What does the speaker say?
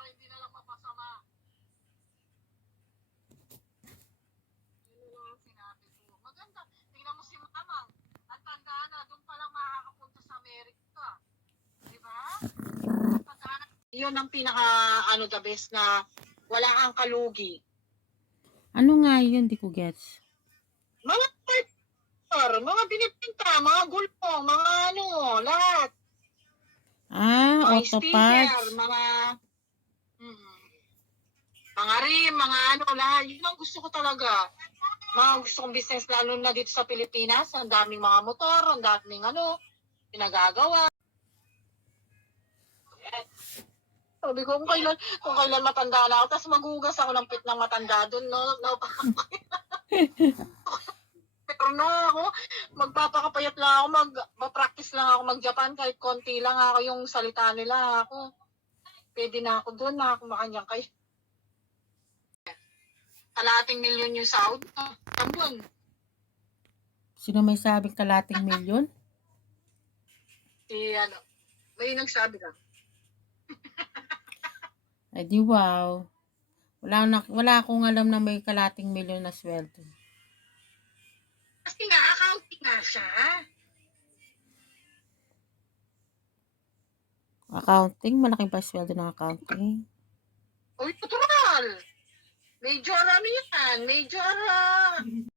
para hindi na lang mapasama. Yun na lang ang sinabi ko. Maganda. Tingnan mo si Mamang. Ang tanda na, doon pa lang makakapunta sa Amerika. Di ba? Ang tanda na. Yun ang pinaka, the best na wala kang kalugi. Ano nga yun? Di ko gets. Mga partner, mga binibenta, mga gulpong, mga lahat. Mga Auto sticker, parts. mga rim, mga lahat. Yun ang gusto ko talaga. Mga gusto kong business, lalo na dito sa Pilipinas. Ang daming mga motor, ang daming pinagagawa. Sabi ko, kung kailan matanda na ako, tapos magugas ako ng pit ng matanda doon, no? Pero ako, magpapakapayat lang ako, mag-practice lang ako mag-Japan, kahit konti lang ako yung salita nila. Pwede na ako doon, na ako makanyang kayo. Kalating milyon yung sahod. Tambon. Sino may sabing kalating milyon? May nagsabi ka. Ay di wow. Wala akong alam na may kalating milyon na sweldo. Kasi nga, accounting nga siya. Accounting? Malaki ba sweldo ng accounting? Uy, natural. Major yan. Major